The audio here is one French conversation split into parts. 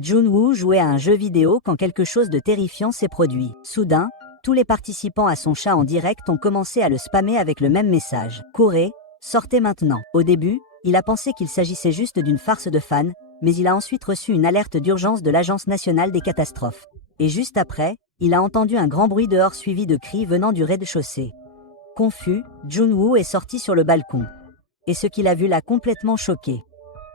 Junwoo jouait à un jeu vidéo quand quelque chose de terrifiant s'est produit. Soudain, tous les participants à son chat en direct ont commencé à le spammer avec le même message. Courez, sortez maintenant. Au début, il a pensé qu'il s'agissait juste d'une farce de fans, mais il a ensuite reçu une alerte d'urgence de l'Agence nationale des catastrophes. Et juste après, il a entendu un grand bruit dehors suivi de cris venant du rez-de-chaussée. Confus, Junwoo est sorti sur le balcon. Et ce qu'il a vu l'a complètement choqué.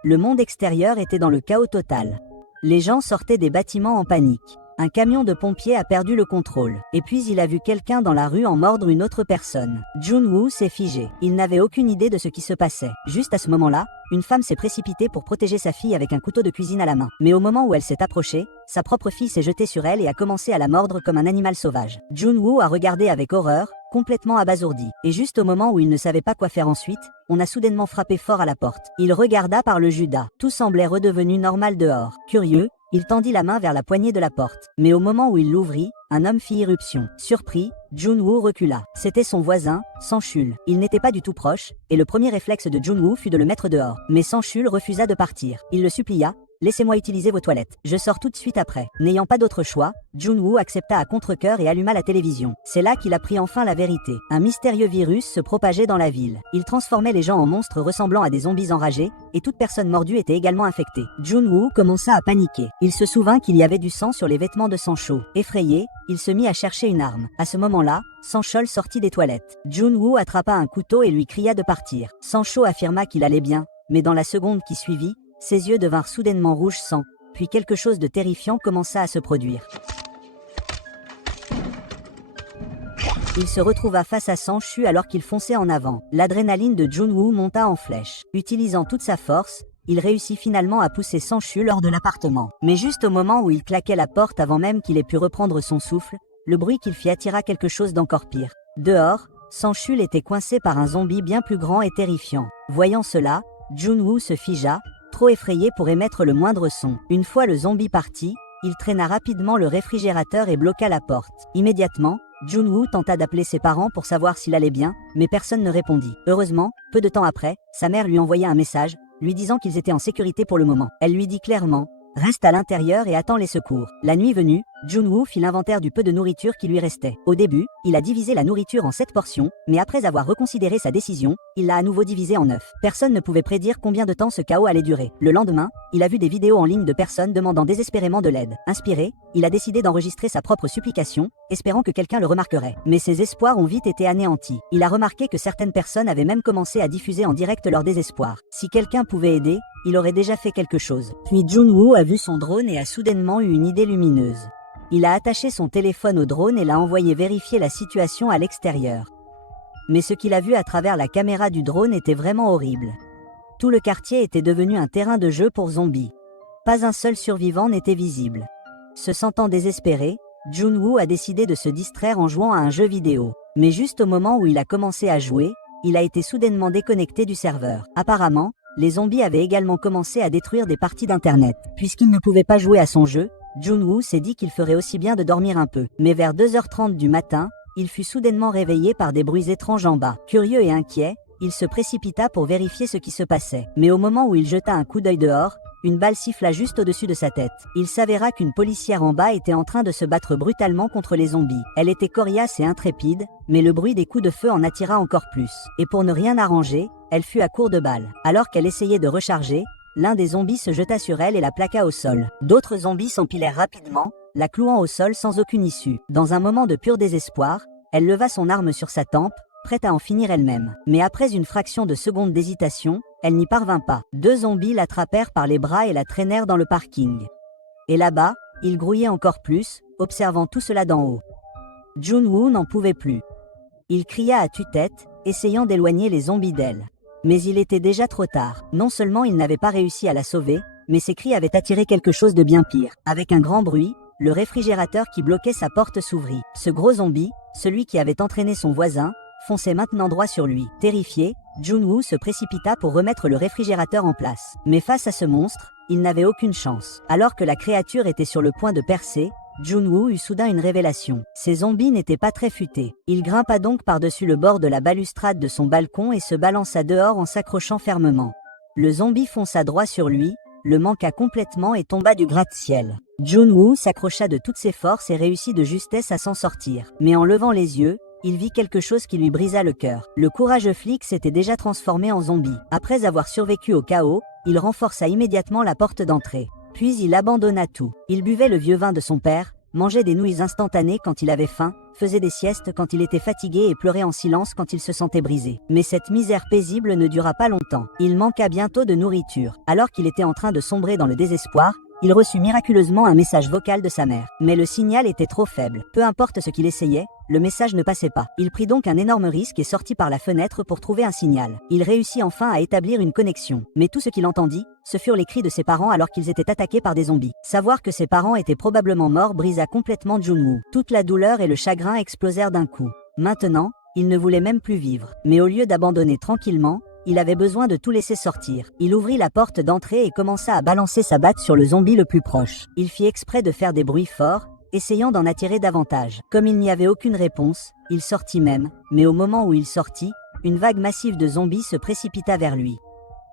Le monde extérieur était dans le chaos total. Les gens sortaient des bâtiments en panique. Un camion de pompiers a perdu le contrôle. Et puis il a vu quelqu'un dans la rue en mordre une autre personne. Junwoo s'est figé. Il n'avait aucune idée de ce qui se passait. Juste à ce moment-là, une femme s'est précipitée pour protéger sa fille avec un couteau de cuisine à la main. Mais au moment où elle s'est approchée, sa propre fille s'est jetée sur elle et a commencé à la mordre comme un animal sauvage. Junwoo a regardé avec horreur, complètement abasourdi. Et juste au moment où il ne savait pas quoi faire ensuite, on a soudainement frappé fort à la porte. Il regarda par le judas. Tout semblait redevenu normal dehors. Curieux, il tendit la main vers la poignée de la porte. Mais au moment où il l'ouvrit, un homme fit irruption. Surpris, Junwoo recula. C'était son voisin, Sanchul. Il n'était pas du tout proche, et le premier réflexe de Junwoo fut de le mettre dehors. Mais Sanchul refusa de partir. Il le supplia. Laissez-moi utiliser vos toilettes. Je sors tout de suite après. N'ayant pas d'autre choix, Junwoo accepta à contre-cœur et alluma la télévision. C'est là qu'il apprit enfin la vérité. Un mystérieux virus se propageait dans la ville. Il transformait les gens en monstres ressemblant à des zombies enragés, et toute personne mordue était également infectée. Junwoo commença à paniquer. Il se souvint qu'il y avait du sang sur les vêtements de Sancho. Effrayé, il se mit à chercher une arme. À ce moment-là, Sanchol sortit des toilettes. Junwoo attrapa un couteau et lui cria de partir. Sancho affirma qu'il allait bien, mais dans la seconde qui suivit, ses yeux devinrent soudainement rouge sang, puis quelque chose de terrifiant commença à se produire. Il se retrouva face à Sanchu alors qu'il fonçait en avant. L'adrénaline de Junwoo monta en flèche. Utilisant toute sa force, il réussit finalement à pousser Sanchu hors de l'appartement. Mais juste au moment où il claquait la porte avant même qu'il ait pu reprendre son souffle, le bruit qu'il fit attira quelque chose d'encore pire. Dehors, Sanchu était coincé par un zombie bien plus grand et terrifiant. Voyant cela, Junwoo se figea, trop effrayé pour émettre le moindre son. Une fois le zombie parti, il traîna rapidement le réfrigérateur et bloqua la porte. Immédiatement, Junwoo tenta d'appeler ses parents pour savoir s'il allait bien, mais personne ne répondit. Heureusement, peu de temps après, sa mère lui envoya un message, lui disant qu'ils étaient en sécurité pour le moment. Elle lui dit clairement « Reste à l'intérieur et attends les secours ». La nuit venue, Junwoo fit l'inventaire du peu de nourriture qui lui restait. Au début, il a divisé la nourriture en 7 portions, mais après avoir reconsidéré sa décision, il l'a à nouveau divisée en 9. Personne ne pouvait prédire combien de temps ce chaos allait durer. Le lendemain, il a vu des vidéos en ligne de personnes demandant désespérément de l'aide. Inspiré, il a décidé d'enregistrer sa propre supplication, espérant que quelqu'un le remarquerait. Mais ses espoirs ont vite été anéantis. Il a remarqué que certaines personnes avaient même commencé à diffuser en direct leur désespoir. Si quelqu'un pouvait aider, il aurait déjà fait quelque chose. Puis Junwoo a vu son drone et a soudainement eu une idée lumineuse. Il a attaché son téléphone au drone et l'a envoyé vérifier la situation à l'extérieur. Mais ce qu'il a vu à travers la caméra du drone était vraiment horrible. Tout le quartier était devenu un terrain de jeu pour zombies. Pas un seul survivant n'était visible. Se sentant désespéré, Junwoo a décidé de se distraire en jouant à un jeu vidéo. Mais juste au moment où il a commencé à jouer, il a été soudainement déconnecté du serveur. Apparemment, les zombies avaient également commencé à détruire des parties d'internet. Puisqu'il ne pouvait pas jouer à son jeu, Junwoo s'est dit qu'il ferait aussi bien de dormir un peu. Mais vers 2h30 du matin, il fut soudainement réveillé par des bruits étranges en bas. Curieux et inquiet, il se précipita pour vérifier ce qui se passait. Mais au moment où il jeta un coup d'œil dehors, une balle siffla juste au-dessus de sa tête. Il s'avéra qu'une policière en bas était en train de se battre brutalement contre les zombies. Elle était coriace et intrépide, mais le bruit des coups de feu en attira encore plus. Et pour ne rien arranger, elle fut à court de balles. Alors qu'elle essayait de recharger, l'un des zombies se jeta sur elle et la plaqua au sol. D'autres zombies s'empilèrent rapidement, la clouant au sol sans aucune issue. Dans un moment de pur désespoir, elle leva son arme sur sa tempe, prête à en finir elle-même. Mais après une fraction de seconde d'hésitation, elle n'y parvint pas. 2 zombies l'attrapèrent par les bras et la traînèrent dans le parking. Et là-bas, il grouillait encore plus, observant tout cela d'en haut. Junwoo n'en pouvait plus. Il cria à tue-tête, essayant d'éloigner les zombies d'elle. Mais il était déjà trop tard. Non seulement il n'avait pas réussi à la sauver, mais ses cris avaient attiré quelque chose de bien pire. Avec un grand bruit, le réfrigérateur qui bloquait sa porte s'ouvrit. Ce gros zombie, celui qui avait entraîné son voisin, fonçait maintenant droit sur lui. Terrifié, Junwoo se précipita pour remettre le réfrigérateur en place. Mais face à ce monstre, il n'avait aucune chance. Alors que la créature était sur le point de percer, Junwoo eut soudain une révélation. Ces zombies n'étaient pas très futés. Il grimpa donc par-dessus le bord de la balustrade de son balcon et se balança dehors en s'accrochant fermement. Le zombie fonça droit sur lui, le manqua complètement et tomba du gratte-ciel. Jun-woo s'accrocha de toutes ses forces et réussit de justesse à s'en sortir. Mais en levant les yeux, il vit quelque chose qui lui brisa le cœur. Le courageux flic s'était déjà transformé en zombie. Après avoir survécu au chaos, il renforça immédiatement la porte d'entrée. Puis il abandonna tout. Il buvait le vieux vin de son père, mangeait des nouilles instantanées quand il avait faim, faisait des siestes quand il était fatigué et pleurait en silence quand il se sentait brisé. Mais cette misère paisible ne dura pas longtemps. Il manqua bientôt de nourriture. Alors qu'il était en train de sombrer dans le désespoir, il reçut miraculeusement un message vocal de sa mère. Mais le signal était trop faible. Peu importe ce qu'il essayait, le message ne passait pas. Il prit donc un énorme risque et sortit par la fenêtre pour trouver un signal. Il réussit enfin à établir une connexion. Mais tout ce qu'il entendit, ce furent les cris de ses parents alors qu'ils étaient attaqués par des zombies. Savoir que ses parents étaient probablement morts brisa complètement Jun-woo. Toute la douleur et le chagrin explosèrent d'un coup. Maintenant, il ne voulait même plus vivre. Mais au lieu d'abandonner tranquillement, il avait besoin de tout laisser sortir. Il ouvrit la porte d'entrée et commença à balancer sa batte sur le zombie le plus proche. Il fit exprès de faire des bruits forts, essayant d'en attirer davantage. Comme il n'y avait aucune réponse, il sortit même, mais au moment où il sortit, une vague massive de zombies se précipita vers lui.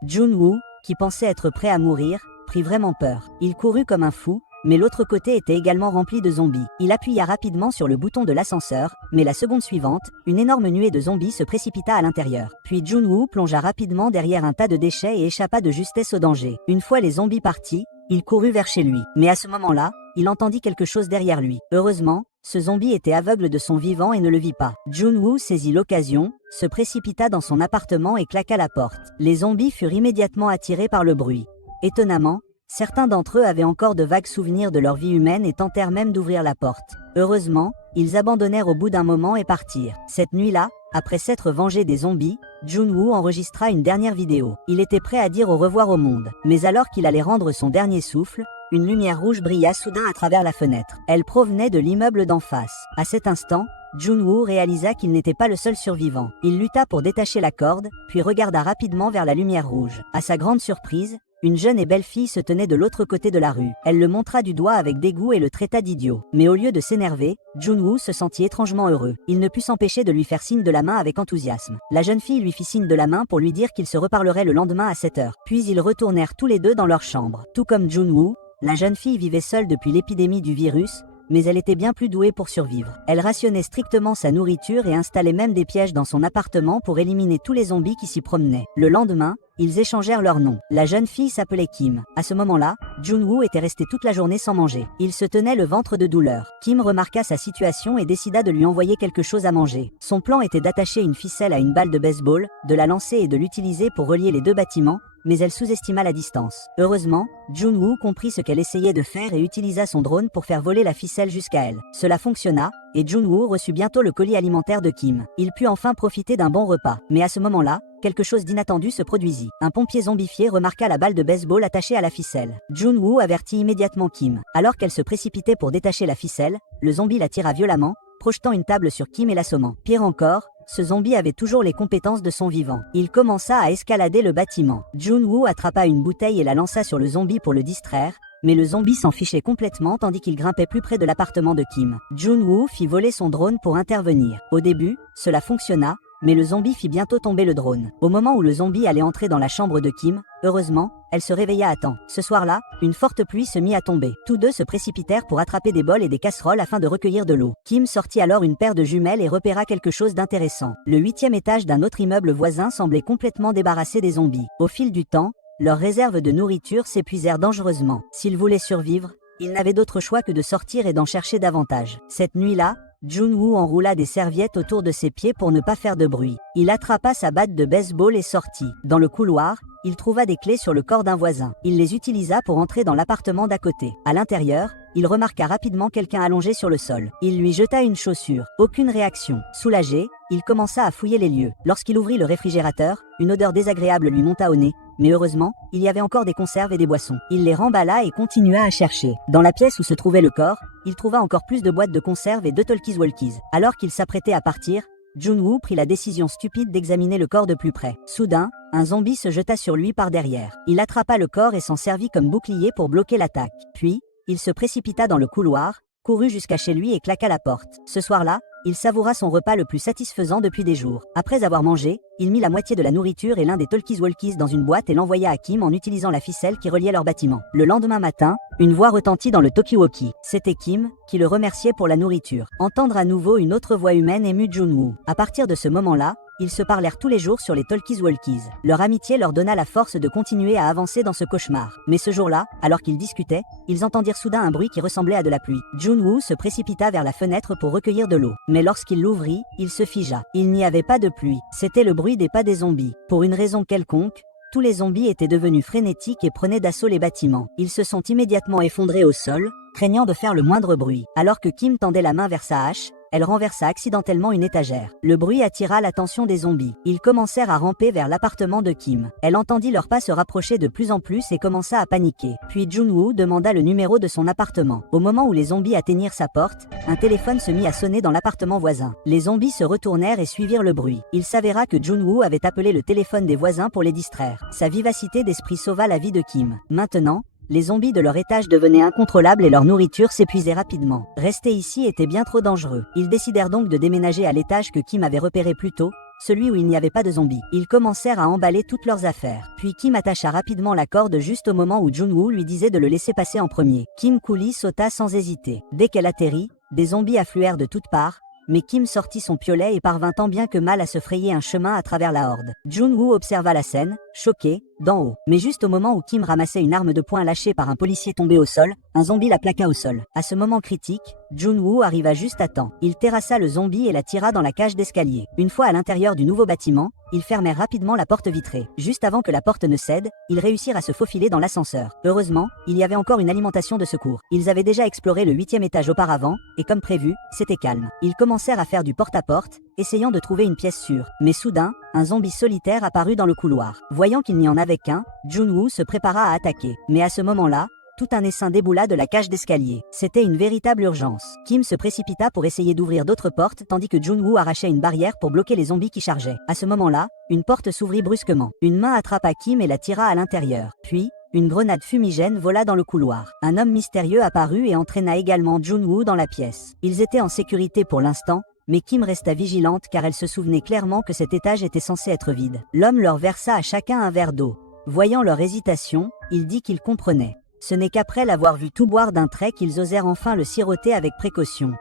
Jun-woo, qui pensait être prêt à mourir, prit vraiment peur. Il courut comme un fou, mais l'autre côté était également rempli de zombies. Il appuya rapidement sur le bouton de l'ascenseur, mais la seconde suivante, une énorme nuée de zombies se précipita à l'intérieur. Puis Jun-woo plongea rapidement derrière un tas de déchets et échappa de justesse au danger. Une fois les zombies partis, il courut vers chez lui. Mais à ce moment-là, il entendit quelque chose derrière lui. Heureusement, ce zombie était aveugle de son vivant et ne le vit pas. Jun-woo saisit l'occasion, se précipita dans son appartement et claqua la porte. Les zombies furent immédiatement attirés par le bruit. Étonnamment, certains d'entre eux avaient encore de vagues souvenirs de leur vie humaine et tentèrent même d'ouvrir la porte. Heureusement, ils abandonnèrent au bout d'un moment et partirent. Cette nuit-là, après s'être vengé des zombies, Jun-woo enregistra une dernière vidéo. Il était prêt à dire au revoir au monde. Mais alors qu'il allait rendre son dernier souffle, une lumière rouge brilla soudain à travers la fenêtre. Elle provenait de l'immeuble d'en face. À cet instant, Jun-woo réalisa qu'il n'était pas le seul survivant. Il lutta pour détacher la corde, puis regarda rapidement vers la lumière rouge. À sa grande surprise, une jeune et belle fille se tenait de l'autre côté de la rue. Elle le montra du doigt avec dégoût et le traita d'idiot. Mais au lieu de s'énerver, Jun-woo se sentit étrangement heureux. Il ne put s'empêcher de lui faire signe de la main avec enthousiasme. La jeune fille lui fit signe de la main pour lui dire qu'ils se reparleraient le lendemain à 7 heures. Puis ils retournèrent tous les deux dans leur chambre. Tout comme Jun-woo, la jeune fille vivait seule depuis l'épidémie du virus, mais elle était bien plus douée pour survivre. Elle rationnait strictement sa nourriture et installait même des pièges dans son appartement pour éliminer tous les zombies qui s'y promenaient. Le lendemain, ils échangèrent leurs noms. La jeune fille s'appelait Kim. À ce moment-là, Jun-woo était resté toute la journée sans manger. Il se tenait le ventre de douleur. Kim remarqua sa situation et décida de lui envoyer quelque chose à manger. Son plan était d'attacher une ficelle à une balle de baseball, de la lancer et de l'utiliser pour relier les deux bâtiments, mais elle sous-estima la distance. Heureusement, Jun-woo comprit ce qu'elle essayait de faire et utilisa son drone pour faire voler la ficelle jusqu'à elle. Cela fonctionna, et Jun-woo reçut bientôt le colis alimentaire de Kim. Il put enfin profiter d'un bon repas. Mais à ce moment-là, quelque chose d'inattendu se produisit. Un pompier zombifié remarqua la balle de baseball attachée à la ficelle. Jun-woo avertit immédiatement Kim. Alors qu'elle se précipitait pour détacher la ficelle, le zombie la tira violemment, projetant une table sur Kim et l'assommant. Pire encore, ce zombie avait toujours les compétences de son vivant. Il commença à escalader le bâtiment. Jun-woo attrapa une bouteille et la lança sur le zombie pour le distraire, mais le zombie s'en fichait complètement tandis qu'il grimpait plus près de l'appartement de Kim. Jun-woo fit voler son drone pour intervenir. Au début, cela fonctionna, mais le zombie fit bientôt tomber le drone. Au moment où le zombie allait entrer dans la chambre de Kim, heureusement, elle se réveilla à temps. Ce soir-là, une forte pluie se mit à tomber. Tous deux se précipitèrent pour attraper des bols et des casseroles afin de recueillir de l'eau. Kim sortit alors une paire de jumelles et repéra quelque chose d'intéressant. Le 8e étage d'un autre immeuble voisin semblait complètement débarrassé des zombies. Au fil du temps, leurs réserves de nourriture s'épuisèrent dangereusement. S'ils voulaient survivre, ils n'avaient d'autre choix que de sortir et d'en chercher davantage. Cette nuit-là, Jun-woo enroula des serviettes autour de ses pieds pour ne pas faire de bruit. Il attrapa sa batte de baseball et sortit. Dans le couloir, il trouva des clés sur le corps d'un voisin. Il les utilisa pour entrer dans l'appartement d'à côté. À l'intérieur, il remarqua rapidement quelqu'un allongé sur le sol. Il lui jeta une chaussure. Aucune réaction. Soulagé, il commença à fouiller les lieux. Lorsqu'il ouvrit le réfrigérateur, une odeur désagréable lui monta au nez, mais heureusement, il y avait encore des conserves et des boissons. Il les remballa et continua à chercher. Dans la pièce où se trouvait le corps, il trouva encore plus de boîtes de conserves et 2 talkies-walkies. Alors qu'il s'apprêtait à partir, Jun-woo prit la décision stupide d'examiner le corps de plus près. Soudain, un zombie se jeta sur lui par derrière. Il attrapa le corps et s'en servit comme bouclier pour bloquer l'attaque. Puis, il se précipita dans le couloir, courut jusqu'à chez lui et claqua la porte. Ce soir-là, il savoura son repas le plus satisfaisant depuis des jours. Après avoir mangé, il mit la moitié de la nourriture et l'un des talkies-walkies dans une boîte et l'envoya à Kim en utilisant la ficelle qui reliait leur bâtiment. Le lendemain matin, une voix retentit dans le talkie-walkie. C'était Kim, qui le remerciait pour la nourriture. Entendre à nouveau une autre voix humaine émut Jun-woo. À partir de ce moment-là, ils se parlèrent tous les jours sur les talkies-walkies. Leur amitié leur donna la force de continuer à avancer dans ce cauchemar. Mais ce jour-là, alors qu'ils discutaient, ils entendirent soudain un bruit qui ressemblait à de la pluie. Jun-woo se précipita vers la fenêtre pour recueillir de l'eau. Mais lorsqu'il l'ouvrit, il se figea. Il n'y avait pas de pluie. C'était le bruit des pas des zombies. Pour une raison quelconque, tous les zombies étaient devenus frénétiques et prenaient d'assaut les bâtiments. Ils se sont immédiatement effondrés au sol, craignant de faire le moindre bruit. Alors que Kim tendait la main vers sa hache, elle renversa accidentellement une étagère. Le bruit attira l'attention des zombies. Ils commencèrent à ramper vers l'appartement de Kim. Elle entendit leurs pas se rapprocher de plus en plus et commença à paniquer. Puis Jun-woo demanda le numéro de son appartement. Au moment où les zombies atteignirent sa porte, un téléphone se mit à sonner dans l'appartement voisin. Les zombies se retournèrent et suivirent le bruit. Il s'avéra que Jun-woo avait appelé le téléphone des voisins pour les distraire. Sa vivacité d'esprit sauva la vie de Kim. Maintenant, les zombies de leur étage devenaient incontrôlables et leur nourriture s'épuisait rapidement. Rester ici était bien trop dangereux. Ils décidèrent donc de déménager à l'étage que Kim avait repéré plus tôt, celui où il n'y avait pas de zombies. Ils commencèrent à emballer toutes leurs affaires. Puis Kim attacha rapidement la corde juste au moment où Jun-woo lui disait de le laisser passer en premier. Kim Cooley sauta sans hésiter. Dès qu'elle atterrit, des zombies affluèrent de toutes parts, mais Kim sortit son piolet et parvint tant bien que mal à se frayer un chemin à travers la horde. Jun-woo observa la scène, choqué, d'en haut. Mais juste au moment où Kim ramassait une arme de poing lâchée par un policier tombé au sol, un zombie la plaqua au sol. À ce moment critique, Jun-woo arriva juste à temps. Il terrassa le zombie et la tira dans la cage d'escalier. Une fois à l'intérieur du nouveau bâtiment, ils fermèrent rapidement la porte vitrée. Juste avant que la porte ne cède, ils réussirent à se faufiler dans l'ascenseur. Heureusement, il y avait encore une alimentation de secours. Ils avaient déjà exploré le 8e étage auparavant, et comme prévu, c'était calme. Ils commencèrent à faire du porte-à-porte, essayant de trouver une pièce sûre. Mais soudain, un zombie solitaire apparut dans le couloir. Voyant qu'il n'y en avait qu'un, Jun-woo se prépara à attaquer. Mais à ce moment-là, tout un essaim déboula de la cage d'escalier. C'était une véritable urgence. Kim se précipita pour essayer d'ouvrir d'autres portes tandis que Jun-woo arrachait une barrière pour bloquer les zombies qui chargeaient. À ce moment-là, une porte s'ouvrit brusquement. Une main attrapa Kim et la tira à l'intérieur. Puis, une grenade fumigène vola dans le couloir. Un homme mystérieux apparut et entraîna également Jun-woo dans la pièce. Ils étaient en sécurité pour l'instant, mais Kim resta vigilante car elle se souvenait clairement que cet étage était censé être vide. L'homme leur versa à chacun un verre d'eau. Voyant leur hésitation, il dit qu'il comprenait. Ce n'est qu'après l'avoir vu tout boire d'un trait qu'ils osèrent enfin le siroter avec précaution.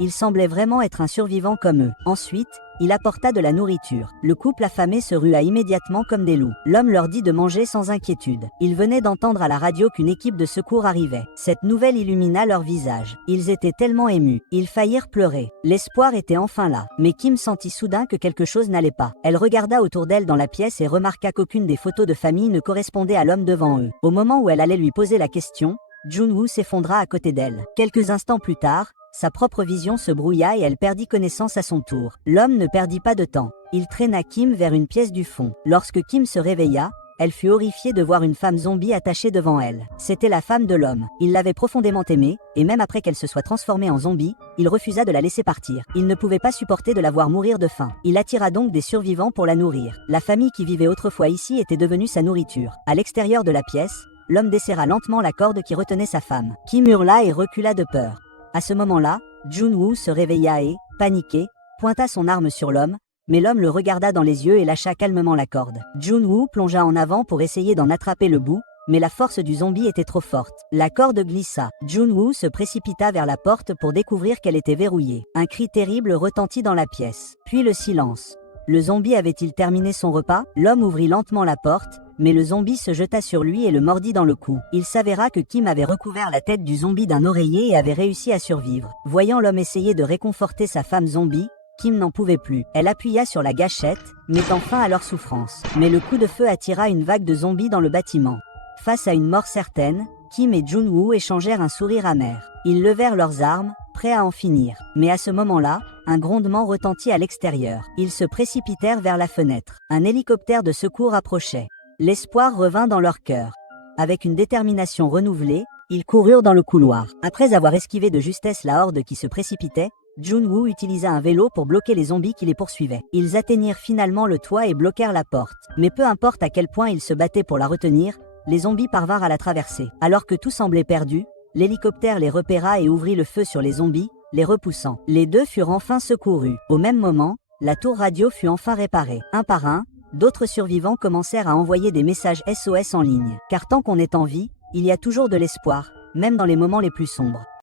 Il semblait vraiment être un survivant comme eux. Ensuite, il apporta de la nourriture. Le couple affamé se rua immédiatement comme des loups. L'homme leur dit de manger sans inquiétude. Ils venaient d'entendre à la radio qu'une équipe de secours arrivait. Cette nouvelle illumina leur visage. Ils étaient tellement émus. Ils faillirent pleurer. L'espoir était enfin là. Mais Kim sentit soudain que quelque chose n'allait pas. Elle regarda autour d'elle dans la pièce et remarqua qu'aucune des photos de famille ne correspondait à l'homme devant eux. Au moment où elle allait lui poser la question, Jun-woo s'effondra à côté d'elle. Quelques instants plus tard, sa propre vision se brouilla et elle perdit connaissance à son tour. L'homme ne perdit pas de temps. Il traîna Kim vers une pièce du fond. Lorsque Kim se réveilla, elle fut horrifiée de voir une femme zombie attachée devant elle. C'était la femme de l'homme. Il l'avait profondément aimée, et même après qu'elle se soit transformée en zombie, il refusa de la laisser partir. Il ne pouvait pas supporter de la voir mourir de faim. Il attira donc des survivants pour la nourrir. La famille qui vivait autrefois ici était devenue sa nourriture. À l'extérieur de la pièce, l'homme desserra lentement la corde qui retenait sa femme. Kim hurla et recula de peur. À ce moment-là, Jun-woo se réveilla et, paniqué, pointa son arme sur l'homme, mais l'homme le regarda dans les yeux et lâcha calmement la corde. Jun-woo plongea en avant pour essayer d'en attraper le bout, mais la force du zombie était trop forte. La corde glissa. Jun-woo se précipita vers la porte pour découvrir qu'elle était verrouillée. Un cri terrible retentit dans la pièce. Puis le silence. Le zombie avait-il terminé son repas? L'homme ouvrit lentement la porte, mais le zombie se jeta sur lui et le mordit dans le cou. Il s'avéra que Kim avait recouvert la tête du zombie d'un oreiller et avait réussi à survivre. Voyant l'homme essayer de réconforter sa femme zombie, Kim n'en pouvait plus. Elle appuya sur la gâchette, mettant fin à leur souffrance. Mais le coup de feu attira une vague de zombies dans le bâtiment. Face à une mort certaine, Kim et Jun-woo échangèrent un sourire amer. Ils levèrent leurs armes, prêts à en finir. Mais à ce moment-là, un grondement retentit à l'extérieur. Ils se précipitèrent vers la fenêtre. Un hélicoptère de secours approchait. L'espoir revint dans leur cœur. Avec une détermination renouvelée, ils coururent dans le couloir. Après avoir esquivé de justesse la horde qui se précipitait, Jun-woo utilisa un vélo pour bloquer les zombies qui les poursuivaient. Ils atteignirent finalement le toit et bloquèrent la porte. Mais peu importe à quel point ils se battaient pour la retenir, les zombies parvinrent à la traverser. Alors que tout semblait perdu, L'hélicoptère les repéra et ouvrit le feu sur les zombies, les repoussant. Les deux furent enfin secourus. Au même moment, la tour radio fut enfin réparée. Un par un, d'autres survivants commencèrent à envoyer des messages SOS en ligne. Car tant qu'on est en vie, il y a toujours de l'espoir, même dans les moments les plus sombres.